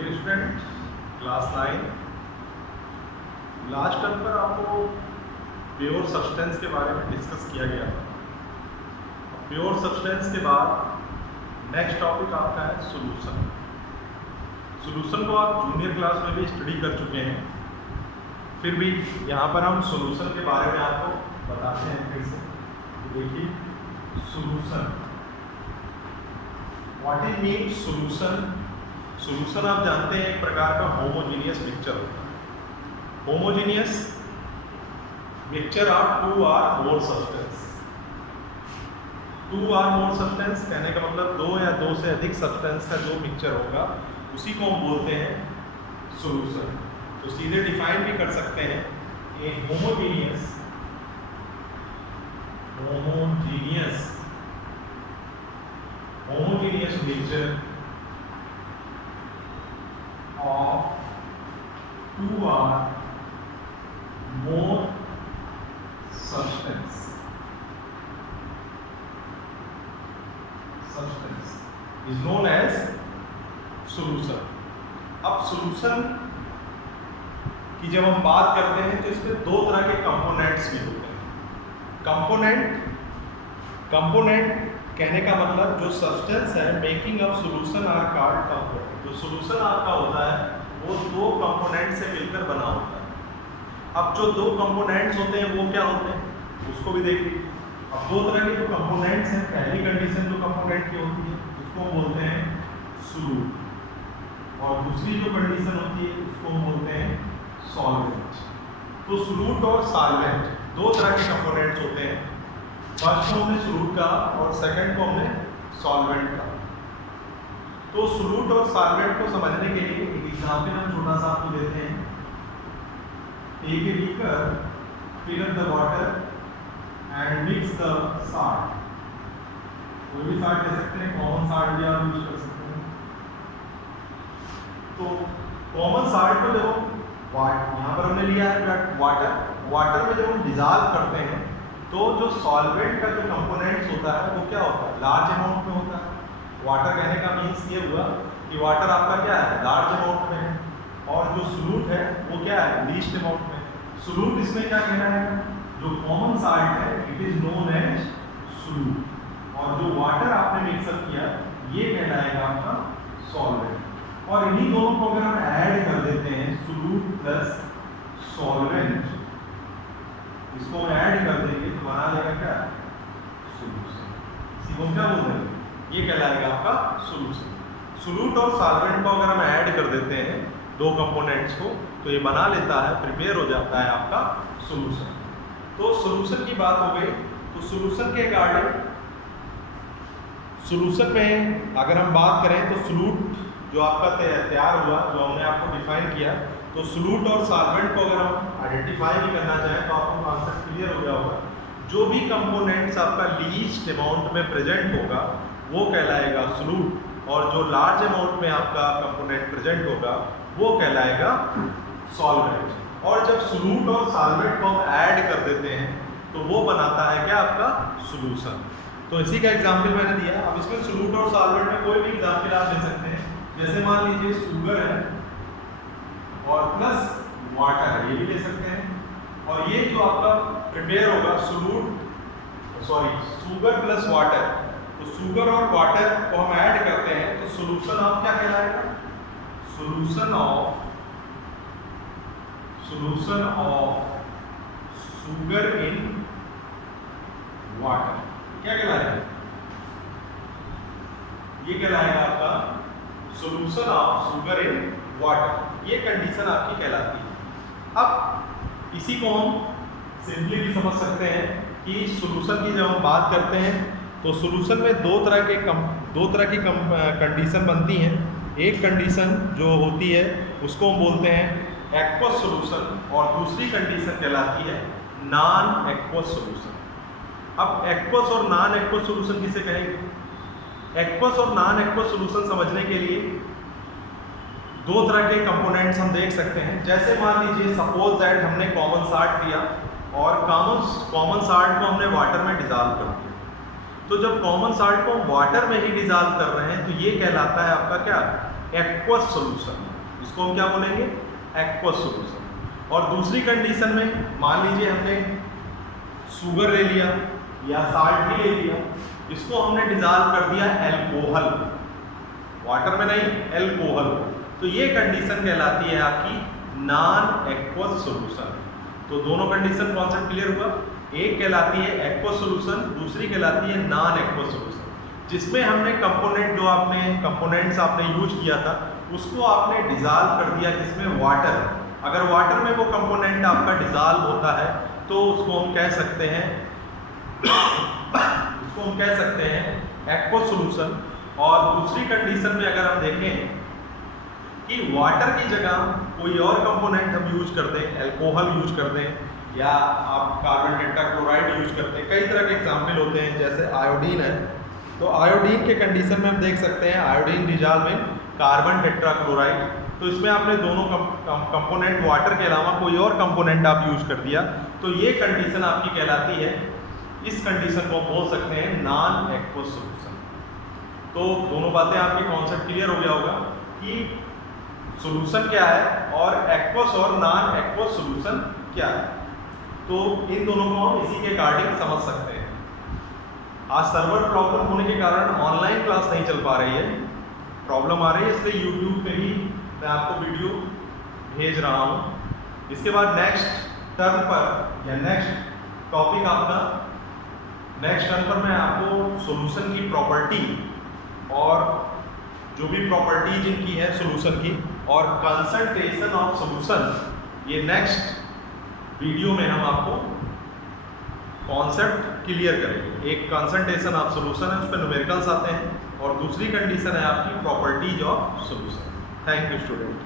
Dear student, class 9 last term पर आपको pure substance के बारे में डिस्कस किया गया था। प्योर सब्सटेंस के बाद नेक्स्ट टॉपिक आपका है सॉल्यूशन। सॉल्यूशन को आप जूनियर क्लास में भी स्टडी कर चुके हैं, फिर भी यहाँ पर हम सॉल्यूशन के बारे में आपको बताते हैं फिर से। देखिए solution, what is mean solution. Solution आप जानते हैं एक प्रकार का होमोजीनियस मिक्सचर होता है। Homogeneous mixture of two or more substance. Two or more substance कहने का मतलब दो या दो से अधिक सब्सटेंस का जो मिक्सचर होगा उसी को हम बोलते हैं सॉल्यूशन। तो सीधे डिफाइन भी कर सकते हैं, a homogeneous mixture of two or more substance is known as solution। अब सॉल्यूशन की जब हम बात करते हैं तो इसमें दो तरह के कंपोनेंट्स भी होते हैं। कंपोनेंट कहने का मतलब जो सब्सटेंस है making of solution are called component. जो सॉल्यूशन आपका होता है वो दो कंपोनेंट से मिलकर बना होता है। अब जो दो कंपोनेंट्स होते हैं वो क्या होते हैं उसको भी देखिए। अब दो तरह के जो कंपोनेंट्स हैं, पहली कंडीशन जो कंपोनेंट की होती है उसको हम बोलते हैं सोल्यूट, और दूसरी जो कंडीशन होती है उसको हम बोलते हैं सॉल्वेंट। तो सोल्यूट और सॉल्वेंट दो तरह के कंपोनेंट्स होते हैं। फर्स्ट को हमने सोल्यूट का और सेकंड को हमने सॉल्वेंट का। तो सोल्यूट और सॉल्वेंट को समझने के लिए एक एग्जांपल हम छोटा सा आपको देते हैं। Take a beaker, fill up the water and mix the salt. कोई भी सॉल्ट ले सकते हैं, कॉमन सॉल्ट भी आप यूज कर सकते हैं। तो कॉमन सॉल्ट को देखो यहाँ पर हमने लिया है वाटर में जब हम डिजॉल्व करते हैं तो जो सॉल्वेंट का जो कंपोनेंट्स होता है वो क्या होता है, लार्ज अमाउंट में होता है। वाटर कहने का मीन्स ये हुआ कि वाटर आपका क्या है, लार्ज अमाउंट में है, और जो सोल्यूट है वो क्या है, लीस्ट अमाउंट में। सोल्यूट इसमें क्या कहना है, जो कॉमन सॉल्ट है it is known as solute, और जो वाटर आपने मिक्सअप किया ये कहलाएगा आपका सॉल्वेंट। और इन्हीं दोनों को अगर हम ऐड कर देते हैं सोल्यूट प्लस सॉल्वेंट, इसको हम ऐड कर देंगे तो बना लेगा क्या, सॉल्यूशन। इसी को क्या बोलते हैं, ये कहलाएगा आपका सॉल्यूशन। सोल्यूट और सॉल्वेंट को अगर हम ऐड कर देते हैं दो कंपोनेंट्स को तो ये बना लेता है, प्रिपेयर हो जाता है आपका सॉल्यूशन। तो सॉल्यूशन की बात हो गई। तो सॉल्यूशन के रिगार्डिंग सॉल्यूशन में अगर हम बात करें तो सोल्यूट जो आपका तैयार हुआ, जो हमने आपको डिफाइन किया, तो सोल्यूट और सॉल्वेंट को अगर हम आइडेंटिफाई भी करना चाहें तो आपको कॉन्सेप्ट क्लियर हो गया होगा। जो भी कंपोनेंट्स आपका लीस्ट अमाउंट में प्रेजेंट होगा वो कहलाएगा सोल्यूट, और जो लार्ज अमाउंट में आपका कंपोनेंट प्रेजेंट होगा वो कहलाएगा सॉल्वेंट। और जब सोल्यूट और सॉल्वेंट को हम ऐड कर देते हैं तो वो बनाता है क्या, आपका सॉल्यूशन। तो इसी का एग्जांपल मैंने दिया। अब इसमें सोल्यूट और सॉल्वेंट में कोई भी एग्जांपल आप ले सकते हैं, जैसे मान लीजिए शुगर है और प्लस वाटर है, ये भी ले सकते हैं। और ये जो आपका प्रिपेयर होगा शुगर प्लस वाटर, तो शुगर और वाटर को हम ऐड करते हैं तो सॉल्यूशन ऑफ क्या कहलाएगा, solution of sugar in water क्या कहलाएगा, ये कहलाएगा आपका solution of sugar in water. ये कंडीशन आपकी कहलाती है। अब इसी को हम सिंपली भी समझ सकते हैं कि सॉल्यूशन की जब हम बात करते हैं तो सॉल्यूशन में दो तरह की कंडीशन बनती हैं। एक कंडीशन जो होती है उसको हम बोलते हैं एक्वस सॉल्यूशन, और दूसरी कंडीशन कहलाती है नॉन एक्वस सॉल्यूशन। अब एक्वस और नॉन एक्वस सॉल्यूशन किसे कहेंगे, एक्वस और नॉन एक्वस सॉल्यूशन समझने के लिए दो तरह के कंपोनेंट्स हम देख सकते हैं। जैसे मान लीजिए सपोज दैट हमने कॉमन सॉल्ट लिया और कॉमन सॉल्ट को हमने वाटर में डिजॉल्व कर दिया। तो जब कॉमन सॉल्ट को वाटर में ही डिजॉल्व कर रहे हैं तो ये कहलाता है आपका क्या, एक्वस सॉल्यूशन, इसको हम क्या बोलेंगे, एक्वस सॉल्यूशन। और दूसरी कंडीशन में मान लीजिए हमने शुगर ले लिया या साल्ट भी ले लिया, इसको हमने डिजॉल्व कर दिया एल्कोहल, वाटर में नहीं, एल्कोहल, तो ये कंडीशन कहलाती है आपकी नॉन एक्वस सॉल्यूशन। तो दोनों कंडीशन कॉन्सेप्ट क्लियर हुआ, एक कहलाती है एक्वस सॉल्यूशन, दूसरी कहलाती है नॉन एक्वस सॉल्यूशन, जिसमें हमने कंपोनेंट्स आपने यूज किया था उसको आपने डिजॉल्व कर दिया किसमें, वाटर। अगर वाटर में वो कंपोनेंट आपका डिजॉल्व होता है तो उसको हम कह सकते हैं एक्वस सॉल्यूशन। और दूसरी कंडीशन में अगर हम देखें कि वाटर की जगह कोई और कंपोनेंट हम यूज कर दें, एल्कोहल यूज कर दें या आप कार्बन टेट्राक्लोराइड यूज करते हैं, कई तरह के एग्जाम्पल होते हैं, जैसे आयोडीन है, तो आयोडीन के कंडीशन में हम देख सकते हैं iodine dissolve in carbon tetrachloride, तो इसमें आपने दोनों कंपोनेंट वाटर के अलावा कोई और कंपोनेंट आप यूज कर दिया, तो ये कंडीशन आपकी कहलाती है, इस कंडीशन को बोल सकते हैं नॉन एक्वस सॉल्यूशन। तो दोनों बातें आपके कॉन्सेप्ट क्लियर हो गया होगा कि सॉल्यूशन क्या है और एक्वस और नॉन एक्वस सॉल्यूशन क्या है। तो इन दोनों को हम इसी के अकॉर्डिंग समझ सकते हैं। आज सर्वर प्रॉब्लम होने के कारण ऑनलाइन क्लास नहीं चल पा रही है, प्रॉब्लम आ रही है, इसलिए यूट्यूब पे ही मैं आपको वीडियो भेज रहा हूँ। इसके बाद नेक्स्ट टर्म पर या नेक्स्ट टॉपिक आपका, नेक्स्ट टर्म पर मैं आपको सॉल्यूशन की प्रॉपर्टी और जो भी प्रॉपर्टी जिनकी है सॉल्यूशन की और कंसंट्रेशन ऑफ सॉल्यूशन, ये नेक्स्ट वीडियो में हम आपको कॉन्सेप्ट क्लियर करेंगे। एक कंसंट्रेशन ऑफ सॉल्यूशन है, उस पर न्यूमेरिकल्स आते हैं, और दूसरी कंडीशन है आपकी properties of solution. Thank you student.